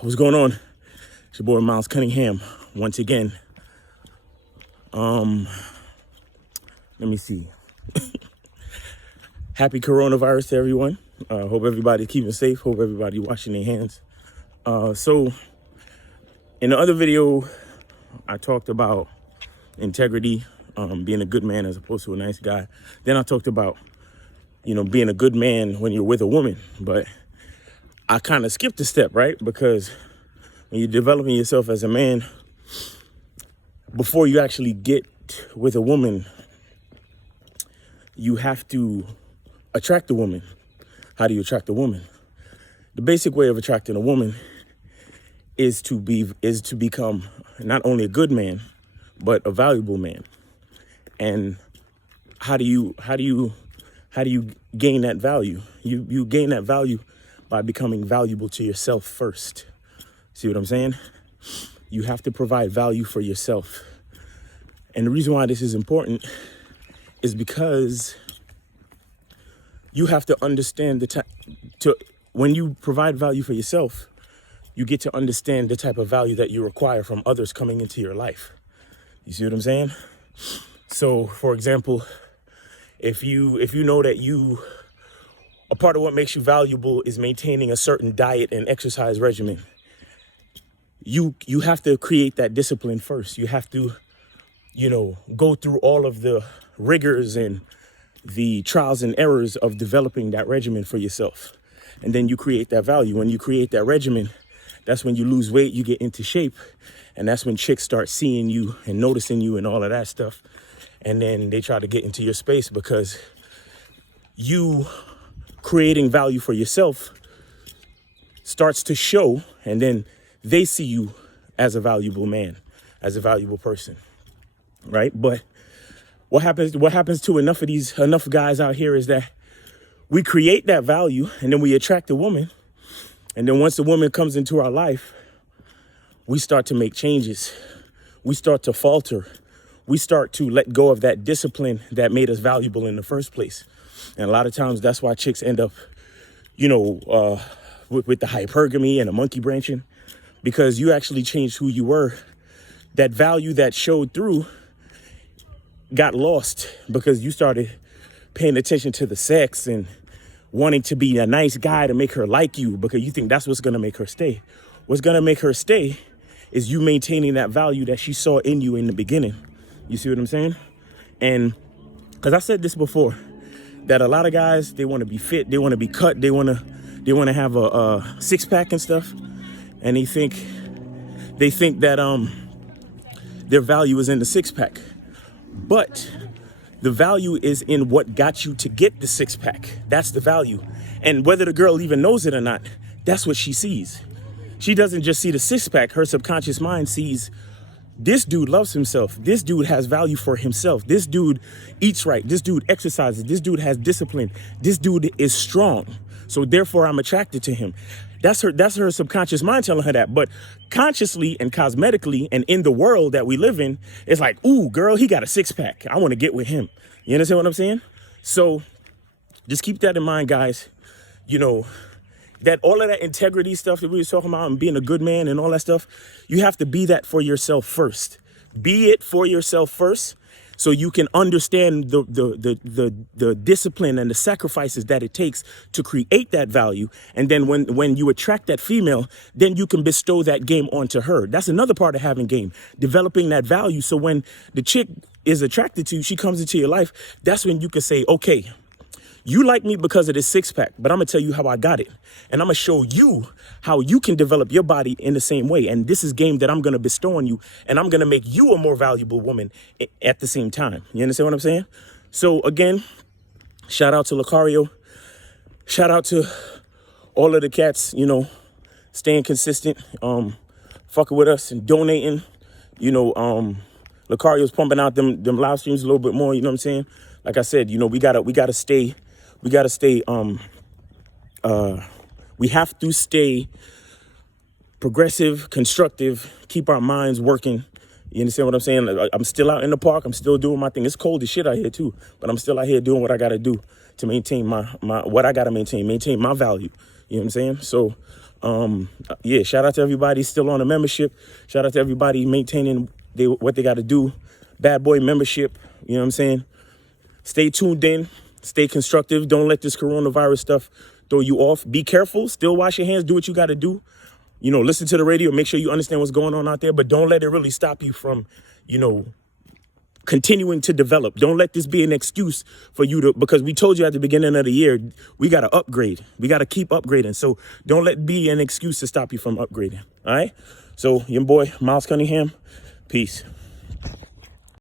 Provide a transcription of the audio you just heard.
What's going on? It's your boy Miles Cunningham once again. Let me see. Happy coronavirus to everyone. Hope everybody's keeping safe. Hope everybody washing their hands. So in the other video, I talked about integrity, being a good man as opposed to a nice guy. Then I talked about, being a good man when you're with a woman. But I kind of skipped a step, right? Because when you're developing yourself as a man, before you actually get with a woman, you have to attract a woman. How do you attract a woman? The basic way of attracting a woman is to become not only a good man, but a valuable man. And how do you gain that value? You gain that value by becoming valuable to yourself first. See what I'm saying? You have to provide value for yourself. And the reason why this is important is because you have to understand when you provide value for yourself, you get to understand the type of value that you require from others coming into your life. You see what I'm saying? So, for example, if you know that a part of what makes you valuable is maintaining a certain diet and exercise regimen, you have to create that discipline first. You have to, go through all of the rigors and the trials and errors of developing that regimen for yourself. And then you create that value. When you create that regimen, that's when you lose weight, you get into shape. And that's when chicks start seeing you and noticing you and all of that stuff. And then they try to get into your space because you creating value for yourself starts to show, and then they see you as a valuable man, as a valuable person, right? But what happens to enough guys out here is that we create that value and then we attract a woman. And then once the woman comes into our life, we start to make changes. We start to falter. We start to let go of that discipline that made us valuable in the first place. And a lot of times that's why chicks end up, with the hypergamy and the monkey branching, because you actually changed who you were. That value that showed through got lost because you started paying attention to the sex and wanting to be a nice guy to make her like you because you think that's what's going to make her stay. What's going to make her stay is you maintaining that value that she saw in you in the beginning. You see what I'm saying? And because I said this before, that a lot of guys, they want to be fit, they want to be cut, they want to have a six-pack and stuff, and they think that their value is in the six-pack. But the value is in what got you to get the six-pack. That's the value. And whether the girl even knows it or not, that's what she sees. She doesn't just see the six-pack. Her subconscious mind sees, this dude loves himself. This dude has value for himself. This dude eats right. This dude exercises. This dude has discipline. This dude is strong. So therefore, I'm attracted to him. That's her subconscious mind telling her that. But consciously and cosmetically and in the world that we live in, it's like, ooh, girl, he got a six-pack. I want to get with him. You understand what I'm saying? So just keep that in mind, guys. That all of that integrity stuff that we were talking about and being a good man and all that stuff, you have to be that for yourself first. Be it for yourself first so you can understand the discipline and the sacrifices that it takes to create that value. And then when you attract that female, then you can bestow that game onto her. That's another part of having game, developing that value. So when the chick is attracted to you, she comes into your life, that's when you can say, okay, you like me because of this six-pack, but I'm going to tell you how I got it. And I'm going to show you how you can develop your body in the same way. And this is game that I'm going to bestow on you. And I'm going to make you a more valuable woman at the same time. You understand what I'm saying? So, again, shout out to Lucario. Shout out to all of the cats, staying consistent, fucking with us and donating. Lucario's pumping out them live streams a little bit more. You know what I'm saying? Like I said, we gotta stay. We have to stay progressive, constructive, keep our minds working. You understand what I'm saying? I'm still out in the park. I'm still doing my thing. It's cold as shit out here too, but I'm still out here doing what I got to do to maintain my what I got to maintain my value. You know what I'm saying? So, yeah, shout out to everybody still on the membership. Shout out to everybody maintaining what they got to do. Bad boy membership. You know what I'm saying? Stay tuned in. Stay constructive. Don't let this coronavirus stuff throw you off. Be careful. Still wash your hands. Do what you got to do. You know, listen to the radio. Make sure you understand what's going on out there. But don't let it really stop you from, you know, continuing to develop. Don't let this be an excuse for you to, because we told you at the beginning of the year, we got to upgrade. We got to keep upgrading. So don't let it be an excuse to stop you from upgrading. All right. So your boy, Miles Cunningham. Peace.